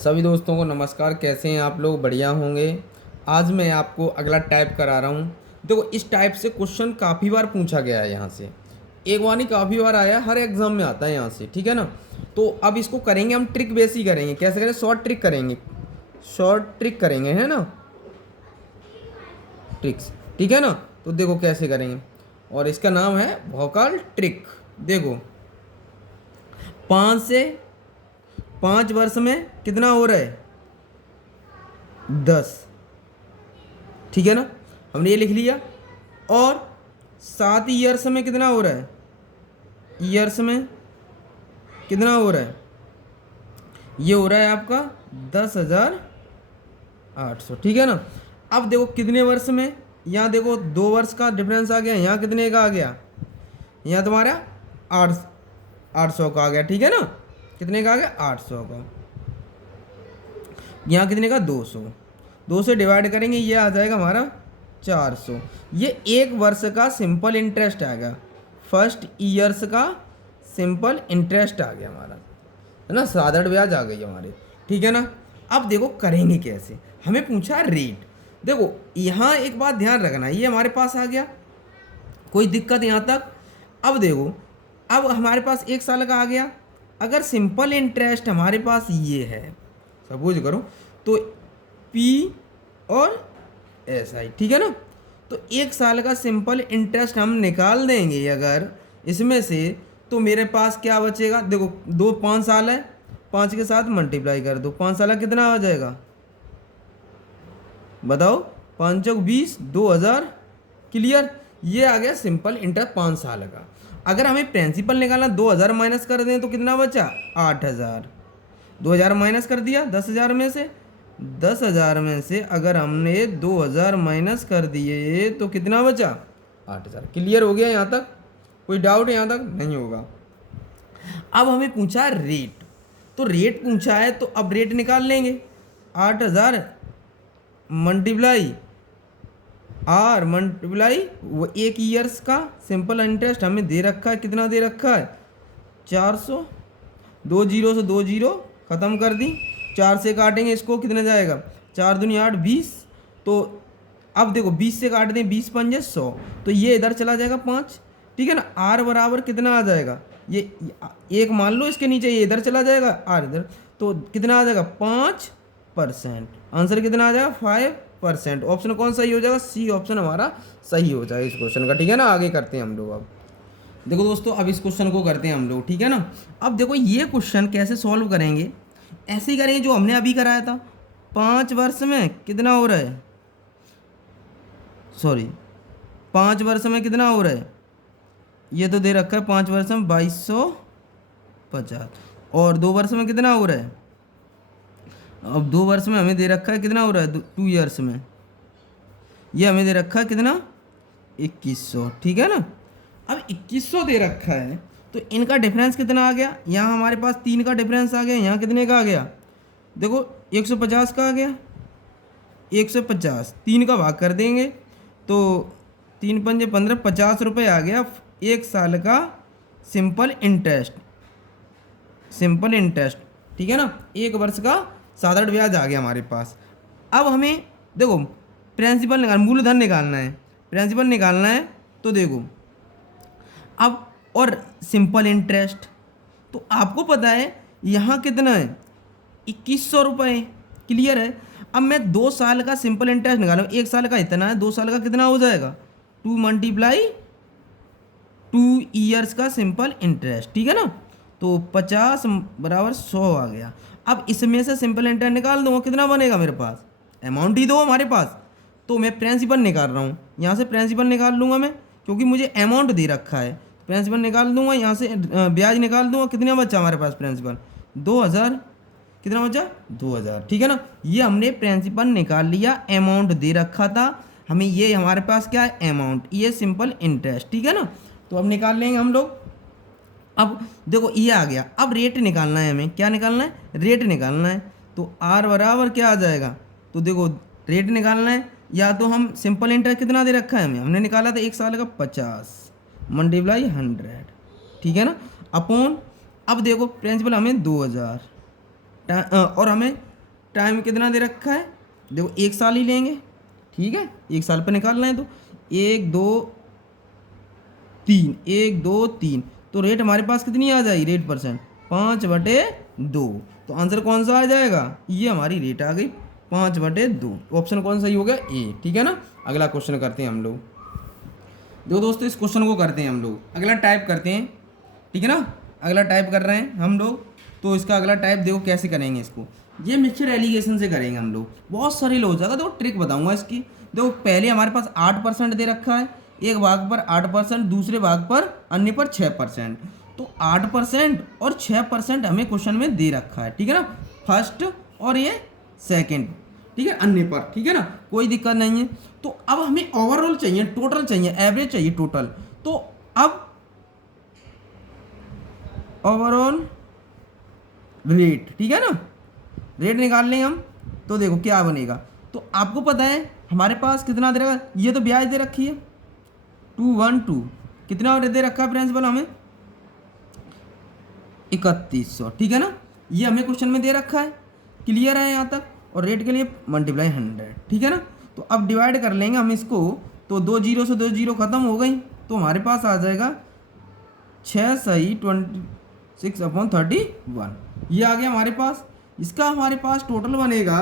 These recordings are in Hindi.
सभी दोस्तों को नमस्कार। कैसे हैं आप लोग? बढ़िया होंगे। आज मैं आपको अगला टाइप करा रहा हूँ। देखो, इस टाइप से क्वेश्चन काफ़ी बार पूछा गया है यहाँ से। एक बार नहीं, काफ़ी बार आया है, हर एग्जाम में आता है यहाँ से। ठीक है ना? तो अब इसको करेंगे हम, ट्रिक बेस ही करेंगे। कैसे करें? शॉर्ट ट्रिक करेंगे। शॉर्ट ट्रिक करेंगे, है ना? ट्रिक्स। ठीक है ना? तो देखो कैसे करेंगे, और इसका नाम है वोकल ट्रिक। देखो, 5 से 5 वर्ष में कितना हो रहा है? 10। ठीक है ना? हमने ये लिख लिया। और 7 ईयर्स में कितना हो रहा है? ईयर्स में कितना हो रहा है? ये हो रहा है आपका 10,800। ठीक है ना? अब देखो कितने वर्ष में, यहाँ देखो 2 वर्ष का डिफरेंस आ गया। यहाँ कितने का आ गया? यहाँ तुम्हारा 800 का आ गया। ठीक है ना? कितने का आ गया? 800 का। यहाँ कितने का? 200। 2 से डिवाइड करेंगे, ये आ जाएगा हमारा 400। ये 1 वर्ष का सिंपल इंटरेस्ट आ गया। फर्स्ट ईयर्स का सिंपल इंटरेस्ट आ गया हमारा, है ना? साधारण ब्याज आ गई हमारी। ठीक है ना? अब देखो करेंगे कैसे। हमें पूछा रेट। देखो यहाँ एक बात ध्यान रखना, ये हमारे पास आ गया, कोई दिक्कत यहाँ तक? अब देखो, अब हमारे पास 1 साल का आ गया। अगर सिंपल इंटरेस्ट हमारे पास ये है, सपोज करो, तो पी और एस आई। ठीक है ना? तो 1 साल का सिंपल इंटरेस्ट हम निकाल देंगे अगर इसमें से, तो मेरे पास क्या बचेगा? देखो, 5 साल है, 5 के साथ मल्टीप्लाई कर दो। 5 साल का कितना आ जाएगा? बताओ। 5 चौक 20, 2000। क्लियर? ये आ गया सिंपल इंटरेस्ट 5 साल का। अगर हमें प्रिंसिपल निकालना, 2000 माइनस कर दें तो कितना बचा? 8000। 2000 माइनस कर दिया 10,000 में से। 10,000 में से अगर हमने 2000 माइनस कर दिए तो कितना बचा? 8,000। क्लियर हो गया यहाँ तक? कोई डाउट यहाँ तक? नहीं होगा। अब हमें पूछा रेट, तो रेट पूछा है तो अब रेट निकाल लेंगे। 8,000 मल्टीप्लाई आर मल्टीप्लाई वो 1 ईयर्स का सिंपल इंटरेस्ट हमें दे रखा है। कितना दे रखा है? 400। 2 जीरो से 2 जीरो ख़त्म कर दी। 4 से काटेंगे इसको, कितने जाएगा? 4 दूनी 8, 20। तो अब देखो 20 से काट दें, 20 पंजे 100, तो ये इधर चला जाएगा 5। ठीक है ना? आर बराबर कितना आ जाएगा? ये एक मान लो, इसके नीचे ये इधर चला जाएगा, आर इधर, तो कितना आ जाएगा? 5%। आंसर कितना आ जाएगा? 5%। ऑप्शन कौन सही हो जाएगा? सी ऑप्शन हमारा सही हो जाएगा इस क्वेश्चन का। ठीक है ना? आगे करते हैं हम लोग। अब देखो दोस्तों, अब इस क्वेश्चन को करते हैं हम लोग। ठीक है ना? अब देखो ये क्वेश्चन कैसे सॉल्व करेंगे, ऐसे ही करेंगे जो हमने अभी कराया था। 5 वर्ष में कितना हो रहा है? सॉरी, 5 वर्ष में कितना हो रहा है? ये तो दे रखा है 5 वर्ष में 2250। और 2 वर्ष में कितना हो रहा है? अब 2 वर्ष में हमें दे रखा है कितना हो रहा है? 2 ईयर्स में ये हमें दे रखा है कितना? 2100। ठीक है ना? अब 2100 दे रखा है, तो इनका डिफरेंस कितना आ गया? यहाँ हमारे पास 3 का डिफरेंस आ गया। यहाँ कितने का आ गया? देखो 150 का आ गया। 150 3 का भाग कर देंगे तो 3 पंजे 15, 50 रुपये आ गया 1 साल का सिंपल इंटरेस्ट। Simple interest. ठीक है ना? 1 वर्ष का साधारण ब्याज आ गया हमारे पास। अब हमें देखो प्रिंसिपल निकाल, मूलधन निकालना है, प्रिंसिपल निकालना है। तो देखो अब, और सिंपल इंटरेस्ट तो आपको पता है यहाँ कितना है? 2100 रुपये। क्लियर है? अब मैं 2 साल का सिंपल इंटरेस्ट निकालूँ, 1 साल का इतना है, 2 साल का कितना हो जाएगा? 2 मल्टीप्लाई 2 ईयर्स का सिंपल इंटरेस्ट। ठीक है ना? तो 50 बराबर 100 आ गया। अब इसमें से सिंपल इंटरेस्ट निकाल दूंगा, कितना बनेगा मेरे पास? अमाउंट ही दो हमारे पास, तो मैं प्रिंसिपल निकाल रहा हूँ। यहाँ से प्रिंसिपल निकाल लूँगा मैं, क्योंकि मुझे अमाउंट दे रखा है। प्रिंसिपल निकाल दूंगा, यहाँ से ब्याज निकाल दूंगा। कितना बचा हमारे पास प्रिंसिपल? 2000। कितना बचा? 2000। ठीक है ना? ये हमने प्रिंसिपल निकाल लिया, अमाउंट दे रखा था हमें। ये हमारे पास क्या है? अमाउंट। ये सिंपल इंटरेस्ट। ठीक है ना? तो अब निकाल लेंगे हम लोग। अब देखो ये आ गया। अब रेट निकालना है हमें। क्या निकालना है? रेट निकालना है। तो आर बराबर क्या आ जाएगा? तो देखो रेट निकालना है, या तो हम सिंपल इंटरेस्ट कितना दे रखा है हमें, हमने निकाला था 1 साल का 50 मल्टीप्लाई 100। ठीक है ना? अपॉन, अब देखो प्रिंसिपल हमें 2000 और हमें टाइम कितना दे रखा है, देखो 1 साल ही लेंगे, ठीक है, 1 साल पे निकालना है तो 1 2 3, 1 2 3, तो रेट हमारे पास कितनी आ जाएगी, रेट परसेंट 5/2। तो आंसर कौन सा आ जाएगा, ये हमारी रेट आ गई 5/2। ऑप्शन कौन सही हो गया, ए, ठीक है ना। अगला क्वेश्चन करते हैं हम लोग। देखो दोस्तों इस क्वेश्चन को करते हैं हम लोग, अगला टाइप करते हैं, ठीक है ना। अगला टाइप कर रहे हैं हम लोग, तो इसका अगला टाइप देखो कैसे करेंगे इसको, ये मिक्सचर एलिगेशन से करेंगे हम लोग, बहुत सरल हो जाएगा। देखो ट्रिक बताऊंगा इसकी। देखो पहले हमारे पास 8% दे रखा है, एक भाग पर 8%, दूसरे भाग पर अन्य पर 6%। तो 8% और 6% हमें क्वेश्चन में दे रखा है, ठीक है ना, फर्स्ट और ये सेकंड, ठीक है, अन्य पर, ठीक है ना, कोई दिक्कत नहीं है। तो अब हमें ओवरऑल चाहिए, टोटल चाहिए, एवरेज चाहिए टोटल। तो अब ओवरऑल रेट, ठीक है ना, रेट निकाल लेंगे हम। तो देखो क्या बनेगा, तो आपको पता है हमारे पास कितना दे रखा है, ये तो ब्याज दे रखी है 212, कितना दे रखा है प्रिंसिपल हमें 3100, ठीक है ना, ये हमें क्वेश्चन में दे रखा है, क्लियर है यहाँ तक। और रेट के लिए मल्टीप्लाई 100, ठीक है ना। तो अब डिवाइड कर लेंगे हम इसको, तो 2 जीरो से 2 जीरो खत्म हो गई, तो हमारे पास आ जाएगा 6 सही 26/31, ये आ गया हमारे पास। इसका हमारे पास टोटल बनेगा,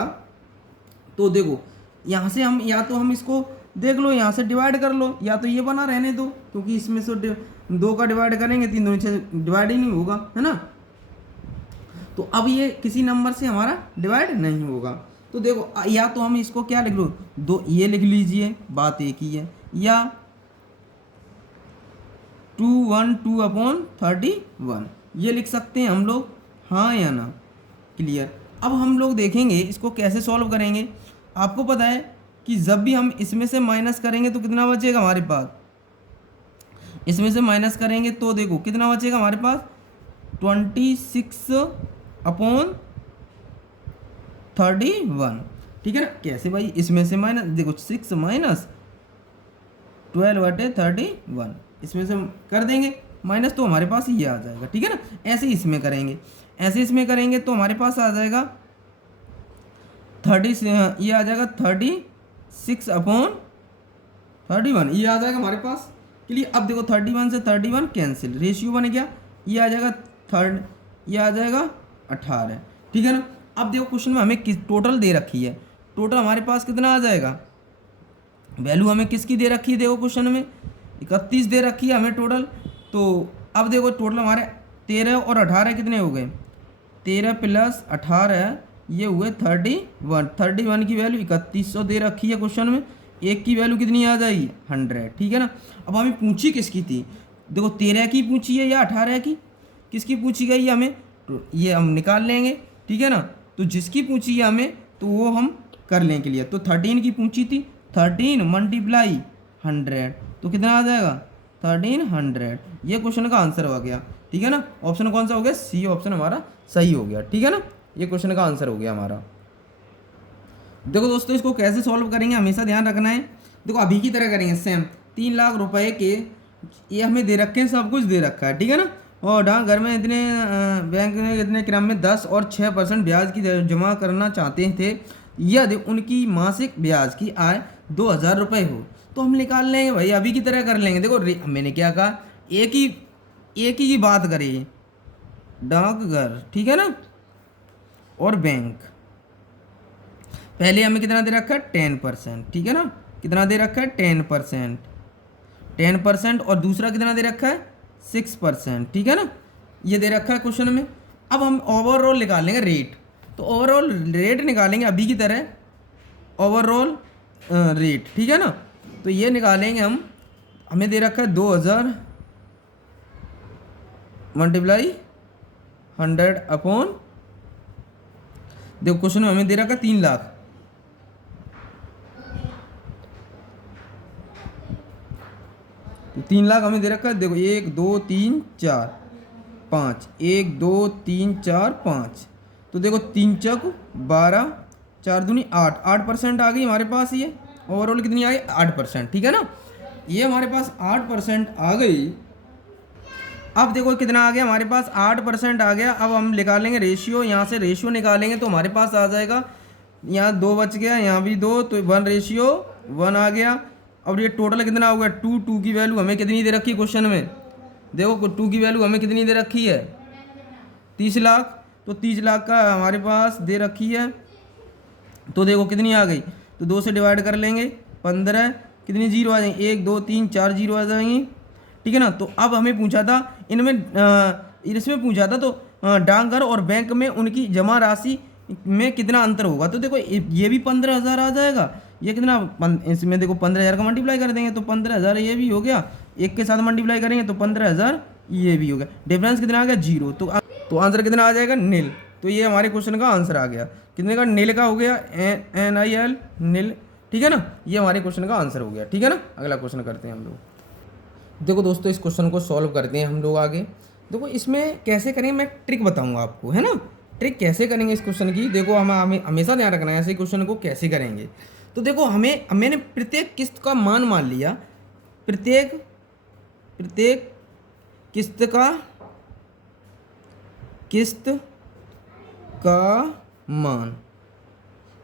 तो देखो यहाँ से हम या तो हम इसको देख लो, यहाँ से डिवाइड कर लो, या तो ये बना रहने दो, क्योंकि इसमें से 2 का डिवाइड करेंगे 3 दूनी 6 डिवाइड ही नहीं होगा, है ना। तो अब ये किसी नंबर से हमारा डिवाइड नहीं होगा। तो देखो या तो हम इसको क्या लिख लो, 2 ये लिख लीजिए, बात एक ही है, या 212/31 ये लिख सकते हैं हम लोग, हाँ या ना, क्लियर। अब हम लोग देखेंगे इसको कैसे सॉल्व करेंगे। आपको पता है कि जब भी हम इसमें से माइनस करेंगे तो कितना बचेगा हमारे पास, इसमें से माइनस करेंगे तो देखो कितना बचेगा हमारे पास 26/31, ठीक है ना। कैसे भाई, इसमें से माइनस, देखो 6 माइनस 12/31, इसमें से कर देंगे माइनस, तो हमारे पास ये आ जाएगा, ठीक है ना। ऐसे इसमें करेंगे, ऐसे इसमें करेंगे तो हमारे पास आ जाएगा 30, ये आ जाएगा 36/31, ये आ जाएगा हमारे पास, क्लियर। अब देखो 31 से 31 कैंसिल, रेशियो बन गया, ये आ जाएगा ये आ जाएगा 18, ठीक है ना। अब देखो क्वेश्चन में हमें टोटल दे रखी है, टोटल हमारे पास कितना आ जाएगा, वैल्यू हमें किसकी दे रखी है, देखो क्वेश्चन में 31 दे रखी है हमें टोटल। तो अब देखो टोटल हमारे 13 और 18 कितने हो गए, 13 + 18 ये हुए 31 की वैल्यू 3100 दे रखी है क्वेश्चन में, एक की वैल्यू कितनी आ जाएगी 100, ठीक है ना। अब हमें पूछी किसकी थी, देखो 13 की पूछी है या 18 की, किसकी पूछी गई है हमें, तो ये हम निकाल लेंगे, ठीक है ना। तो जिसकी पूछी है हमें तो वो हम कर लें क्लियर। तो 13 की पूछी थी, 13 × 100 तो कितना आ जाएगा 1300, ये क्वेश्चन का आंसर हो गया, ठीक है ना। ऑप्शन कौन सा हो गया, सी ऑप्शन हमारा सही हो गया, ठीक है ना, ये क्वेश्चन का आंसर हो गया हमारा। देखो दोस्तों इसको कैसे सॉल्व करेंगे हमेशा ध्यान रखना है। देखो अभी की तरह करेंगे सेम, 3 लाख रुपए के ये हमें दे रखे हैं, सब कुछ दे रखा है, ठीक है ना। और डाकघर में इतने बैंक में इतने क्रम में 10 और 6% ब्याज की जमा करना चाहते थे, यदि उनकी मासिक ब्याज की आय 2000 रुपये हो, तो हम निकाल लेंगे भाई, अभी की तरह कर लेंगे। देखो मैंने क्या कहा, एक ही की बात करी, डाकघर, ठीक है ना, और बैंक। पहले हमें कितना दे रखा है 10%, ठीक है ना, कितना दे रखा है 10%, और दूसरा कितना दे रखा है 6%, ठीक है ना, ये दे रखा है क्वेश्चन में। अब हम ओवरऑल निकालेंगे रेट, तो ओवरऑल रेट निकालेंगे अभी की तरह, ओवरऑल रेट, ठीक है ना। तो ये निकालेंगे हम, हमें दे रखा है 2000 × 100 देखो क्वेश्चन में हमें दे रखा है 3 लाख, तो 3 लाख हमें दे रखा है। देखो 1 2 3 4 5, 1 2 3 4 5, तो देखो 3 चौक 12, 4 दूनी 8, 8% आ गई हमारे पास, ये ओवरऑल कितनी आ गई 8%, ठीक है ना, ये हमारे पास 8% आ गई। अब देखो कितना आ गया हमारे पास 8% आ गया। अब हम निकालेंगे रेशियो, यहाँ से रेशियो निकालेंगे तो हमारे पास आ जाएगा यहाँ 2 बच गया, यहाँ भी 2, तो 1:1 आ गया। अब ये टोटल कितना हो गया, 2 की वैल्यू हमें कितनी दे रखी है क्वेश्चन में, देखो 2 की वैल्यू हमें कितनी दे रखी है, 30 लाख। तो 30 लाख का हमारे पास दे रखी है, तो देखो कितनी आ गई, तो 2 से डिवाइड कर लेंगे, 15, कितनी जीरो आ जाएंगी, 1 2 3 4 जीरो आ जाएंगी, ठीक है ना। तो अब हमें पूछा था इनमें इसमें पूछा था तो डाकघर और बैंक में उनकी जमा राशि में कितना अंतर होगा। तो देखो ये भी 15,000 आ जाएगा, ये कितना इसमें देखो 15,000 का मल्टीप्लाई कर देंगे तो 15,000 ये भी हो गया, एक के साथ मल्टीप्लाई करेंगे तो 15,000 ये भी हो गया, डिफरेंस कितना आ गया, जीरो। तो आंसर कितना आ जाएगा, नील। तो ये हमारे क्वेश्चन का आंसर आ गया, कितने का, नील का हो गया, NIL नील, ठीक है ना। ये हमारे क्वेश्चन का आंसर हो गया, ठीक है ना। अगला क्वेश्चन करते हैं हम लोग। देखो दोस्तों इस क्वेश्चन को सॉल्व करते हैं हम लोग आगे। देखो इसमें कैसे करेंगे मैं ट्रिक बताऊंगा आपको, है ना। ट्रिक कैसे करेंगे इस क्वेश्चन की, देखो हमें हमेशा ध्यान रखना है ऐसे क्वेश्चन को कैसे करेंगे। तो देखो मैंने प्रत्येक किस्त का मान लिया, प्रत्येक किस्त का मान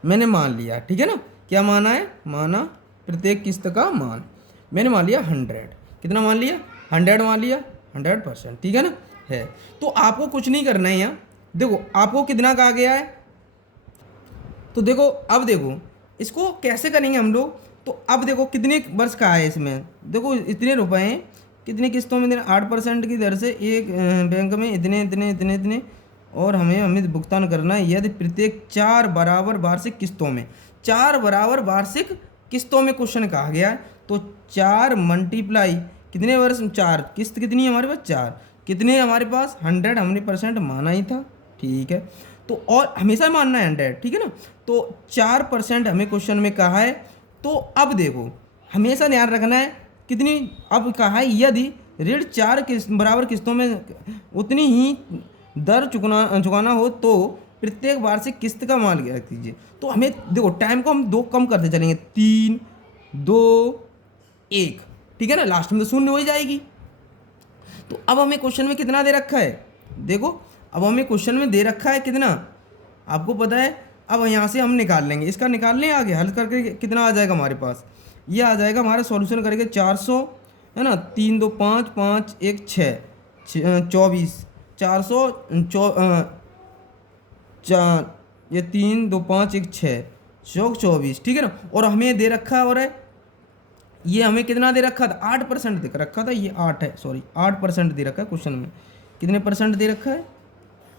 मैंने मान लिया, ठीक है ना। क्या माना है, माना प्रत्येक किस्त का मान मैंने मान लिया 100, कितना मान लिया, 100 मान लिया, 100%, ठीक है ना है। तो आपको कुछ नहीं करना है यहाँ, देखो आपको कितना कहा गया है, तो देखो अब देखो इसको कैसे करेंगे हम लोग। तो अब देखो कितने वर्ष का है इसमें, देखो इतने रुपए हैं, कितनी किस्तों में देना, 8% की दर से एक बैंक में इतने इतने इतने इतने, और हमें भुगतान करना है यदि प्रत्येक 4 बराबर वार्षिक किस्तों में, 4 बराबर वार्षिक किस्तों में क्वेश्चन कहा गया है। तो 4 मल्टीप्लाई कितने वर्ष, 4 किस्त कितनी है हमारे पास, 4 कितने हमारे पास 100, हमने परसेंट माना ही था, ठीक है। तो और हमेशा मानना है 100, ठीक है ना। तो 4% हमें क्वेश्चन में कहा है। तो अब देखो हमेशा ध्यान रखना है कितनी, अब कहा है यदि ऋण 4 किस्त बराबर किस्तों में उतनी ही दर चुकाना हो तो प्रत्येक वार्षिक किस्त का मान रख दीजिए। तो हमें देखो टाइम को हम 2 कम करते चलेंगे, 3 2 1, ठीक है ना, लास्ट में तो शून्य हो ही जाएगी। तो अब हमें क्वेश्चन में कितना दे रखा है, देखो अब हमें क्वेश्चन में दे रखा है कितना, आपको पता है। अब यहाँ से हम निकाल लेंगे, इसका निकाल लें आगे, हल करके कितना आ जाएगा हमारे पास, ये आ जाएगा हमारा सॉल्यूशन करके 400, है ना, 3 2 5 5 1 6 24, 400 ये 3 2 5 1 6 24, ठीक है ना। और हमें दे रखा है, और ये हमें कितना दे रखा था, 8% दे रखा था, ये 8 है, सॉरी 8% दे रखा है क्वेश्चन में। कितने परसेंट दे रखा है,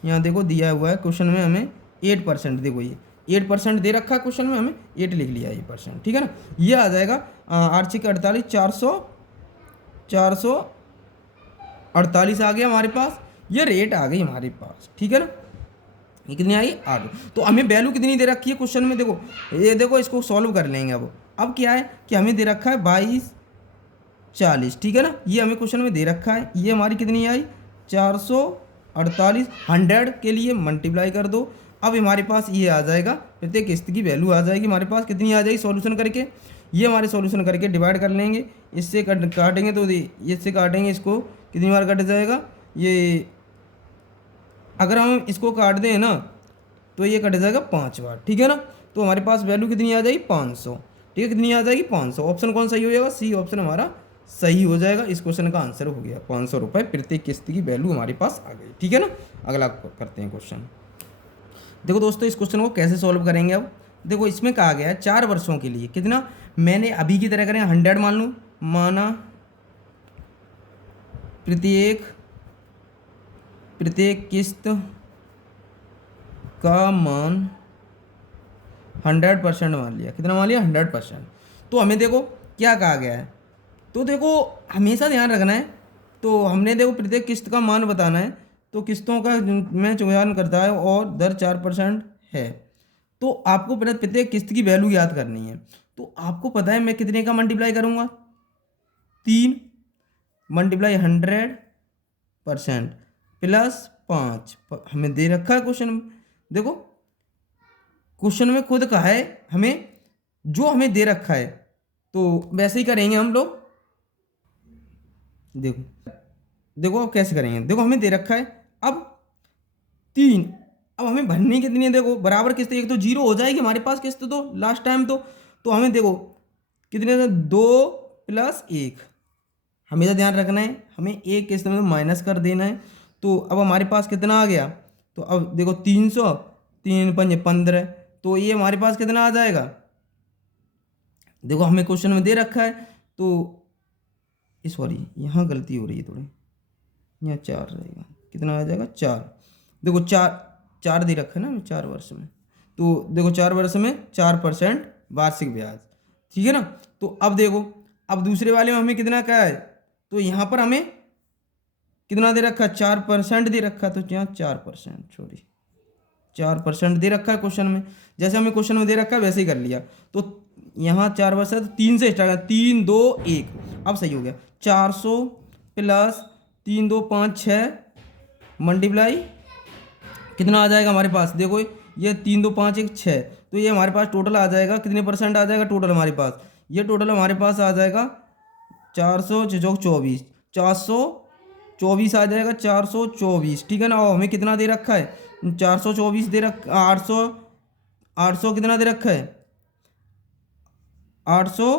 यहाँ देखो दिया हुआ है क्वेश्चन में हमें 8%, देखो ये 8% दे रखा है क्वेश्चन में, हमें 8 लिख लिया ये परसेंट, ठीक है ना। ये आ जाएगा 8 6 48, 448 आ गया हमारे पास, ये रेट आ गई हमारे पास, ठीक है ना। ये कितनी आई, 8। तो हमें वैल्यू कितनी दे रखी है क्वेश्चन में, देखो ये देखो इसको सॉल्व कर लेंगे। अब क्या है कि हमें दे रखा है 2240, ठीक है ना, ये हमें क्वेश्चन में दे रखा है। ये हमारी कितनी आई, 448, 100 के लिए मल्टीप्लाई कर दो। अब हमारे पास ये आ जाएगा, प्रत्येक किस्त की वैल्यू आ जाएगी हमारे पास, कितनी आ जाएगी सॉल्यूशन करके, ये हमारे सॉल्यूशन करके डिवाइड कर लेंगे, इससे काटेंगे तो इससे काटेंगे, इसको कितनी बार कट जाएगा, ये अगर हम इसको काट दें ना तो ये कट जाएगा 5 बार, ठीक है ना। तो हमारे पास वैल्यू कितनी आ जाएगी, 500, ठीक है, कितनी आ जाएगी 500। ऑप्शन कौन सही हो जाएगा, सी ऑप्शन हमारा सही हो जाएगा। इस क्वेश्चन का आंसर हो गया 500 रुपये प्रत्येक किस्त की वैल्यू हमारे पास आ गई, ठीक है ना। अगला करते हैं क्वेश्चन। देखो दोस्तों इस क्वेश्चन को कैसे सॉल्व करेंगे। अब देखो इसमें कहा गया है 4 वर्षों के लिए कितना, मैंने अभी की तरह करें 100 मान लूँ, माना प्रत्येक किस्त का मान 100% मान लिया, कितना मान लिया 100%। तो हमें देखो क्या कहा गया है, तो देखो हमेशा ध्यान रखना है। तो हमने देखो प्रत्येक किस्त का मान बताना है, तो किस्तों का में चुकान करता है और दर 4% है। तो आपको प्रत्येक किस्त की वैल्यू याद करनी है। तो आपको पता है मैं कितने का मल्टीप्लाई करूँगा, 3 मल्टीप्लाई 100% प्लस 5, हमें दे रखा है क्वेश्चन में, देखो क्वेश्चन में खुद कहा है हमें, जो हमें दे रखा है तो वैसे ही करेंगे हम लोग। देखो अब कैसे करेंगे, देखो हमें दे रखा है, अब 3 अब हमें भरनी कितनी है, देखो बराबर किस्त, एक तो जीरो हो जाएगी हमारे पास किस्त तो लास्ट टाइम तो हमें देखो कितने 2+1, हमेशा ध्यान रखना है, हमें एक किस्त में माइनस कर देना है। तो अब हमारे पास कितना आ गया, तो अब देखो 300, 3×5 = 15, तो ये हमारे पास कितना आ जाएगा, देखो हमें क्वेश्चन में दे रखा है, तो सॉरी यहाँ गलती हो रही है थोड़ी, यहाँ 4 रहेगा, कितना आ जाएगा 4, देखो 4 दे रखा है ना 4 वर्ष में, तो देखो 4 वर्ष में 4% वार्षिक ब्याज, ठीक है ना। तो अब देखो, अब दूसरे वाले में हमें कितना क्या है, तो यहाँ पर हमें कितना दे रखा है, 4% दे रखा है, तो यहाँ 4%, सॉरी 4% दे रखा है क्वेश्चन में, जैसे हमें क्वेश्चन में दे रखा है वैसे ही कर लिया। तो यहाँ 4 वर्ष है तो 3 से स्टार्ट है, 3 2 1, अब सही हो गया, 400 प्लस 3 2 5 6 मल्टीप्लाई कितना आ जाएगा हमारे पास, देखो ये 3 2 5 1 6, तो ये हमारे पास टोटल आ जाएगा कितने परसेंट आ जाएगा टोटल हमारे पास, ये टोटल हमारे पास आ जाएगा 424, 424 आ जाएगा, 424, ठीक है ना। और हमें कितना दे रखा है, 424 दे रखा, 800 कितना दे रखा है, 800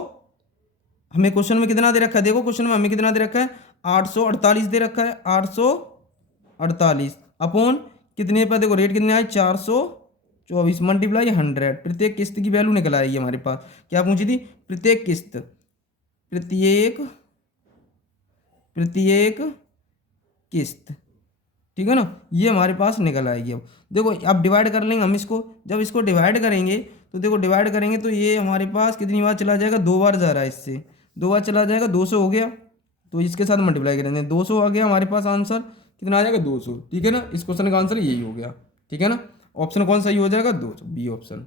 हमें क्वेश्चन में कितना दे रखा है, देखो क्वेश्चन में हमें कितना दे रखा है, 848 दे रखा है, 848 अपॉन कितने पर, देखो रेट कितने आए 424 मल्टीप्लाई 100, प्रत्येक किस्त की वैल्यू निकल आएगी हमारे पास, क्या पूछी थी, प्रत्येक किस्त, प्रत्येक किस्त, ठीक है ना, ये हमारे पास निकल आएगी। अब देखो अब डिवाइड कर लेंगे हम इसको, जब इसको डिवाइड करेंगे तो देखो डिवाइड करेंगे तो ये हमारे पास कितनी बार चला जाएगा, 2 बार जा रहा है, इससे 2 बार चला जाएगा, 200 हो गया, तो इसके साथ मल्टीप्लाई करेंगे, 200 आ गया हमारे पास आंसर, कितना आ जाएगा 200, ठीक है ना। इस क्वेश्चन का आंसर यही हो गया, ठीक है ना। ऑप्शन कौन सही हो जाएगा, 200, बी ऑप्शन।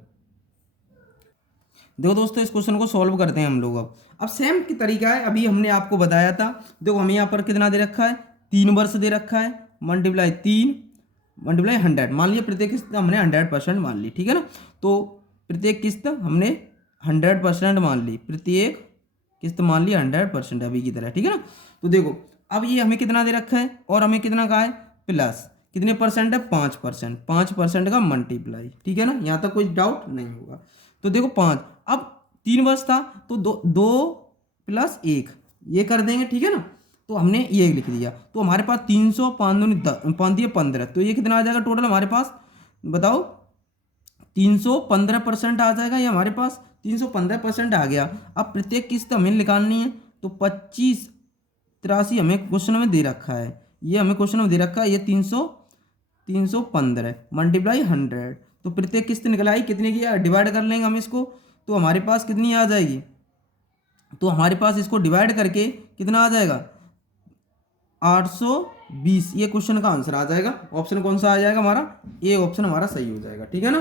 देखो दोस्तों इस क्वेश्चन को सॉल्व करते हैं हम लोग। अब सेम की तरीका है, अभी हमने आपको बताया था, देखो हमें यहाँ पर कितना दे रखा है, 3 वर्ष दे रखा है, मल्टीप्लाई 3 मल्टीप्लाई 100, मान लिया प्रत्येक किस्त हमने 100% मान ली, ठीक है ना। तो प्रत्येक किस्त हमने 100% मान ली, प्रत्येक किस्त मान ली 100% अभी की तरह, ठीक है ना। तो देखो अब ये हमें कितना दे रखा है और हमें कितना कहा है, प्लस कितने परसेंट है, 5%, 5% का मल्टीप्लाई, ठीक है ना, यहाँ तक कोई डाउट नहीं होगा। तो देखो 5, अब 3 वर्ष था तो 2+1 ये कर देंगे, ठीक है ना। तो हमने ये लिख दिया, तो हमारे पास 300 5 दिए 15, तो ये कितना आ जाएगा टोटल हमारे पास, बताओ 315% आ जाएगा, ये हमारे पास 315% आ गया। अब प्रत्येक किस्त हमें निकालनी है, तो 2583 हमें क्वेश्चन में दे रखा है, ये हमें क्वेश्चन में दे रखा है, ये 315 मल्टीप्लाई 100, तो प्रत्येक किस्त निकल आई कितने की, डिवाइड कर लेंगे हम इसको, तो हमारे पास कितनी आ जाएगी, तो हमारे पास इसको डिवाइड करके कितना आ जाएगा 820, ये क्वेश्चन का आंसर आ जाएगा। ऑप्शन कौन सा आ जाएगा हमारा, ए ऑप्शन हमारा सही हो जाएगा, ठीक है ना।